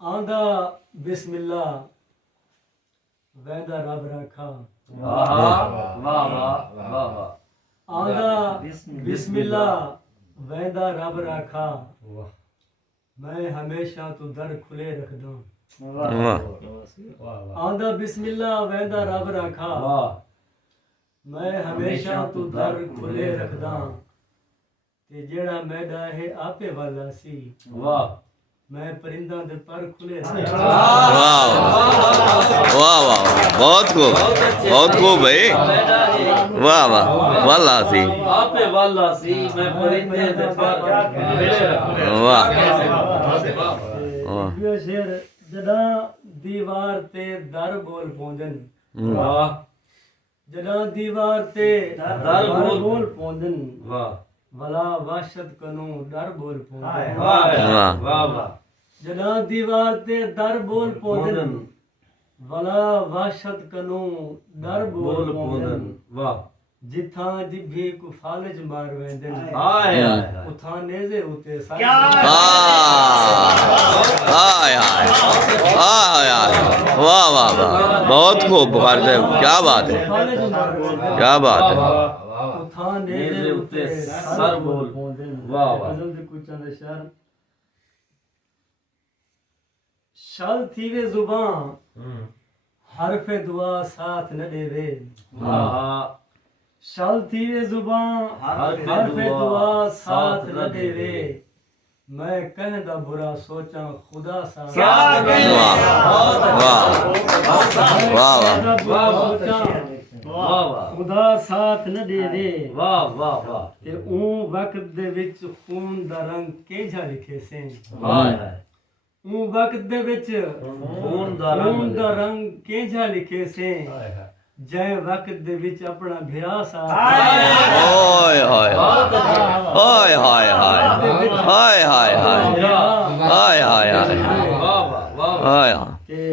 आंदा बिस्मिल्ला वैदा रब रखा। वाह वाह वाह वाह। आंदा बिस्मिल्ला वैदा रब रखा। मैं हमेशा तू दर खुले रखदा। आंदा बिस्मिल्ला वैदा रब रखा। मैं हमेशा तू दर खुले रखदा। ते जेड़ा मैदा है आपे वाला सी। वाह मैं परिंदा दे पर खुले वाह वाह वाह, बहुत खूब भाई, वाह वाह वाला सी, आपे वाला सी मैं परिंदे दे पर वाह वाह। शेर जदा दीवार ते दर बोल पहुंचन। वाह जदा दीवार ते दर बोल पहुंचन। वाह वला वाशत कनु डर बोल पहुंचन। वाह वाह वाह। जदा दीवार ते दर बोल पहुंचन। वला वाशत कनु डर बोल पहुंचन। वाह जिथा जिभे को फालज मार वेंदन। हाय हाय उथा नेजे उते सा। हाय हाय हाय हाय, वाह वाह वाह, बहुत खूब बुखारी साहब, क्या बात है, फालज मार वेंदन। क्या बात है। उथा नेजे उते सर बोल पहुंचन। वाह वाह। गजल दे कुछ चंद शेर। शल थीवे जुबान हरफे दुआ साथ न देवे। वाह शल थीवे जुबान हरफे दुआ साथ न देवे। मैं कहदा बुरा सोचा खुदा साथ। वाह वाह खुदा साथ न देवे। वाह वाह वाह। ते ऊ वक्त दे विच खून दा रंग केझा लिखे से। ऊ वक्त दे विच खून दा रंग केझा लिखे से। जै वक्त दे विच अपना भिरा साथ। ओए होए ओए हाय हाय हाय हाय हाय हाय हाय हाय वाह वाह हाय। के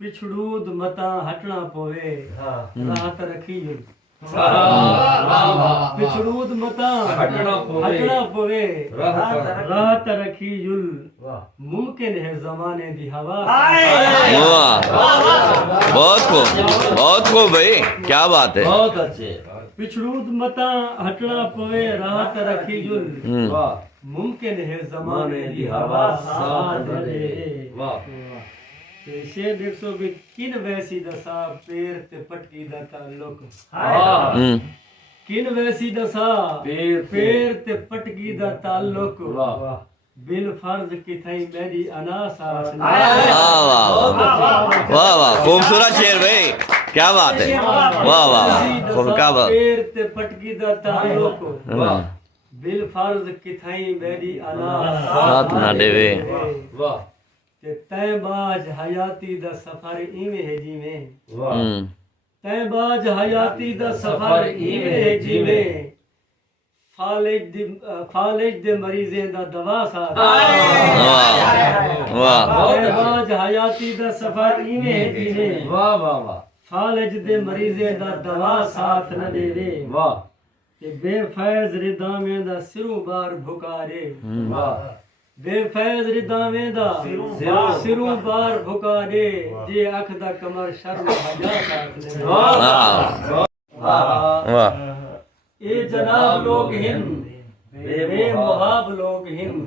पिछड़ूद मता हटना पवे राहत रखी। पिछड़ूद मता हटना पवे राहत रखी जुल। वाह मुमकिन है जमाने दी हवा। वाह, बहुत खूब भाई, क्या बात है। बहुत अच्छे। पिछड़ूद मता हटना पवे राहत रखी जुल। वाह मुमकिन है जमाने दी हवा साथ दे। वाह ते शेर देखो भी किन वैसी दसा पैर ते पटकी दा ताल्लुक। किन वैसी दसा पैर ते पटकी दा ताल्लुक। वाह बिल फर्ज किथई मेरी अना साथ। वाह वाह, खूबसूरत शेर भाई, क्या बात है, वाह वाह खूब, क्या बात। पैर ते पटकी दा ताल्लुक। बिल फर्ज किथई मेरी अना साथ ना देवे। वाह ते तैबाज हयाती दा सफर इवें है जिवें। वाह तैबाज हयाती दा सफर इवें है जिवें। फालिज दे मरीजें दा दवा साथ। वाह तैबाज हयाती दा सफर इवें है जिवें। वाह वाह वाह। फालिज दे मरीजें दा दवा साथ न देवे। वाह ते बेफैज रिदावें दा सिरों बार भुकारे। वाह बेफैज रिदावें दा सिरों बार भुकारे। जे अख दा कमर शर्म हजा साथ ले। वाह ए जनाब लोग हिंद बेमुहाब लोग हिंद।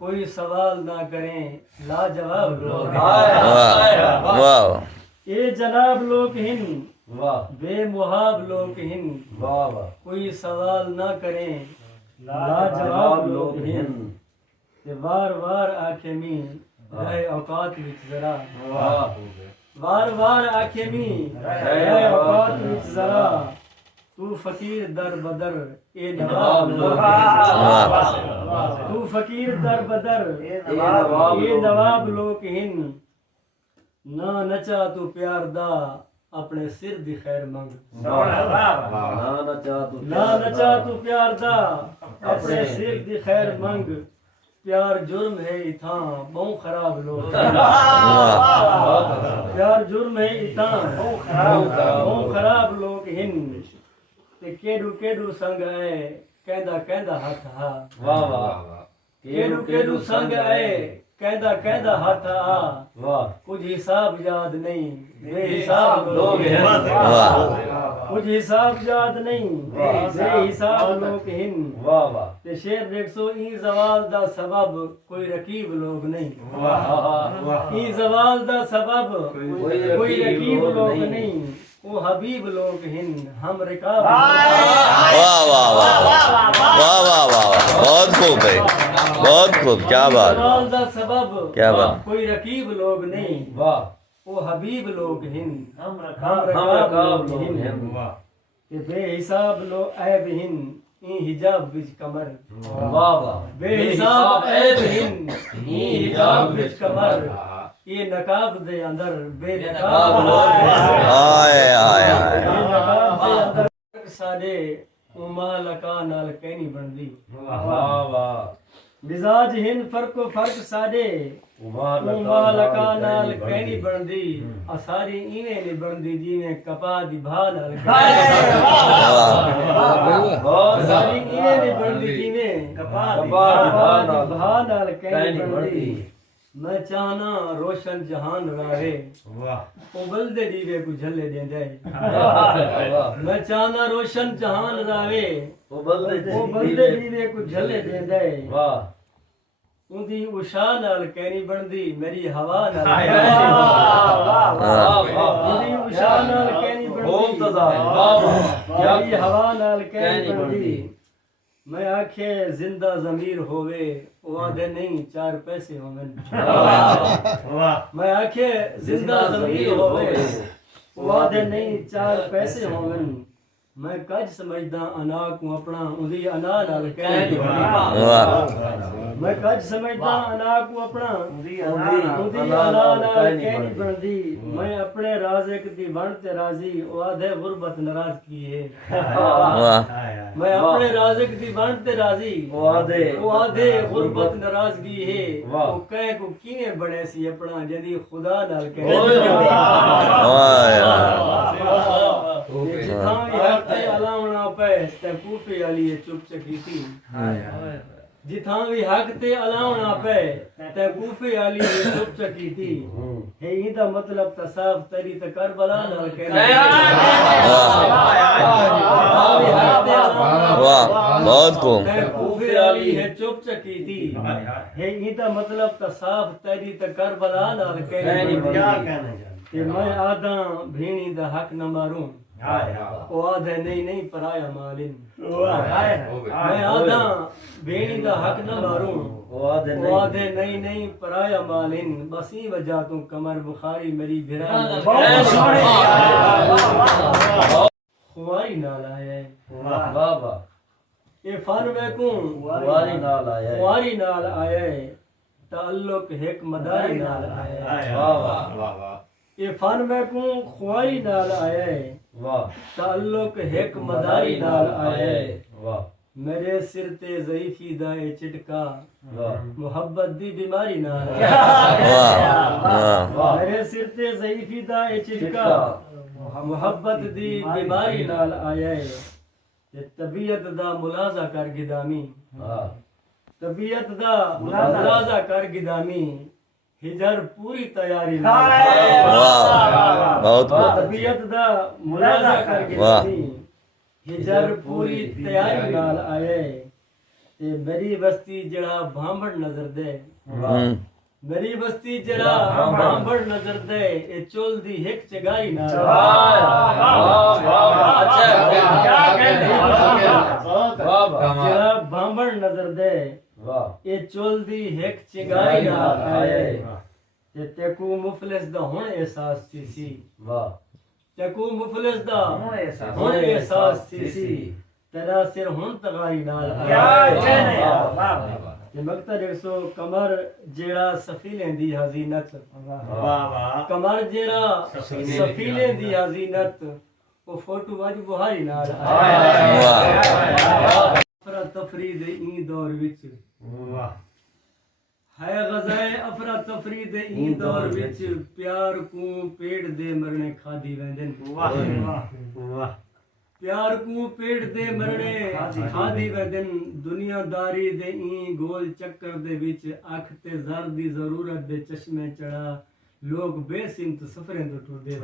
कोई सवाल ना करें लाजवाब लोग। वाह वाह। ए जनाब लोग हिंद वाह बेमुहाब लोग हिंद। वाह वाह। कोई सवाल ना करें लाजवाब लोग हिंद। ते वार वार आखे मी रहे औकात विच जरा। वार वार आखे मी रहे औकात विच जरा। तू फकीर दर बदर ए नवाब लोग हिंद। तू फकीर दर बदर ए नवाब लोग हिंद। ना नचा तू प्यार दा अपने सिर दी खैर मंग। ना नचा तू प्यार दा अपने सिर दी खैर मंग। प्यार जुर्म है इथां बहु खराब लोग। प्यार जुर्म है इथां बहु खराब लोग हिंद। ते केडू केडू संग है कहंदा कहंदा हथ हा। वाह वाह। केरू केरू संग आए कहदा कहदा हाथ आ वाह कुछ हिसाब याद नहीं बेहिसाब लोग हैं वाह कुछ हिसाब याद नहीं बेहिसाब लोग हिन वाह वाह ते शेर देखो ई जवाल दा सबब कोई रकीब लोग नहीं ई जवाल दा सबब कोई रकीब लोग नहीं वो हबीब लोग हिन हम रिकाब वाह वाह वाह वाह वाह वाह बहुत खूब है बहुत खूब क्या बात जवाल दा सबब क्या बात कोई रकीब लोग नहीं वाह वो हबीब लोग हिन हम हम रकाब रकाब लोग लोग हिन हैं के बेहिसाब लोग ऐब हिन ई हिजाब बिच कमर वाह वाह बेहिसाब ऐब हिन ई हिजाब बिच कमर ये नकाब दे अंदर बेनकाब लोग आए आए आए ये नकाब दे अंदर साडे उमालका नाल कहनी बनदी वाह वाह मिजाज हिन फर्को फर्क साडे उमालका नाल कहनी बनदी आ सारी इवें नहीं बनदी जिवें कपा दी भा नाल बहुत सारी इवें नहीं बनदी जिवें कपा दी भा नाल कहनी बनदी मैं चाहना रोशन जहान राहे उबल दे दीवे को झले देंदे मैं चाहना रोशन जहान राहे उबल दे दीवे को झले देंदे वाह उदी उषा नाल कहनी बनदी मेरी हवा नाल उदी उषा नाल कहनी बनदी मेरी हवा नाल कहनी बनदी मैं आखे जिंदा जमीर होवे वादे नहीं चार पैसे होवे मैं आखे जिंदा जमीर होवे वादे नहीं चार पैसे होवे मैं कज समझदा अना को अपना उदी अना नाल कहनी मैं कज समझदा अना को अपना उदी अना नाल कहनी बनदी मैं अपने राज़िक दी बन ते राजी वादे गुरबत नाराज की है मैं अपने राज़िक दी बन ते राजी वादे गुरबत नाराजगी है वो कह को किवें बने सी अपना जदी खुदा नाल कहनी जिथा भी हक अलावना पे ते कूफे वाली चुप चकी थी जिथा भी हक ते अलावना पे ते कूफे वाली चुप चकी थी है इदा मतलब तसाफ तरी ते करबला नाल कहनी वाह बहुत खूब ते कूफे वाली है चुप चकी थी है इदा मतलब तसाफ तरी ते करबला नाल कहनी ते मैं आदा भेणी दा हक न मारूं वो आधे नहीं नहीं पराया मालिन मैं आधा भेड़ी का हक न मारूं वो आधे नहीं नहीं पराया मालिन बसी वजह तू कमर बुखारी मेरी भिरा खुआरी नाल आया है वाह वाह ये फन वेकू खुआरी नाल आया है ताल्लुक हिक मदारी नाल आया है वाह वाह ये फन वेकू खुआरी नाल आया है वाह ताल्लुक हिक मदारी नाल आए वाह मेरे सिर ते ज़ईफी दा ए चिटका वाह मुहब्बत दी बीमारी नाल वाह मेरे सिर ते ज़ईफी दा ए चिटका मुहब्बत दी बीमारी नाल आए ते तबीयत दा मुलाजा कर गिदामी तबीयत दा मुलाजा कर गिदामी हिजर पूरी तैयारी बहुत खूब तबीयत दा मुलाजा करके हिजर पूरी तैयारी नाल आए ते मेरी बस्ती जड़ा भांबड़ नजर दे मेरी बस्ती जड़ा भांबड़ नजर दे ए चोल दी हिक चगाई नाल जड़ा भांबड़ नजर दे ये चोल दी हिक चगाई नाल आए ते तेकू मुफलिस दा हुण एहसास थी सी तेकू मुफलिस दा हुण एहसास थी सी तेरा सिर हुण तगारी नाल आया ते मकता देखो कमर जेड़ा सफीले दी हजीनत कमर जेड़ा सफीले दी हजीनत वो फोटो आज बुहारी नाल आया अफरा तफरी दे ई दौर विच है गज़ाए अफरा तफरी दे ई दौर विच प्यार को पेड़ दे मरने खादी वेंदन प्यार को पेट दे मरने खादी वे दिन दुनियादारी दे ई गोल चक्कर दे विच अख ते ज़र दी जरूरत दे चश्मे चढ़ा लोग बेसिमत सफरें तो टुरदे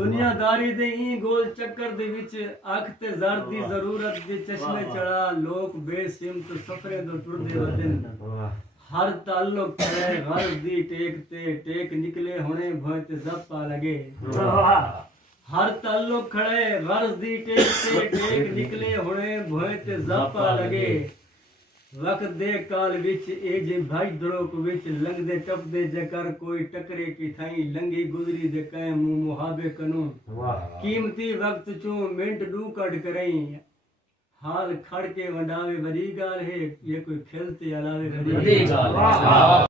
दुनियादारी दे ई गोल चक्कर दे विच अख ते ज़र दी जरूरत दे चश्मे चढ़ा लोग बेसिमत सफरें तो टुरदे दिन हर ताल्लुक है गर्ज दी टेक ते टेक निकले होने भोय ते जप्पा लगे हर ताल्लुक खड़े गर्ज दी टेक ते टेक निकले होने भोय ते जप्पा लगे वक्त दे काल विच ए जे भाई दरोक विच लंघदे टपदे जकर कोई टकरे की थाई लंघी गुजरी दे कै मुंह मुहाबे कनु कीमती वक्त चो मिंट डू कट करई हाल खड़ के वंडावे वडी गाल है ये कोई खेलते अलावे वडी बड़ी गाल है।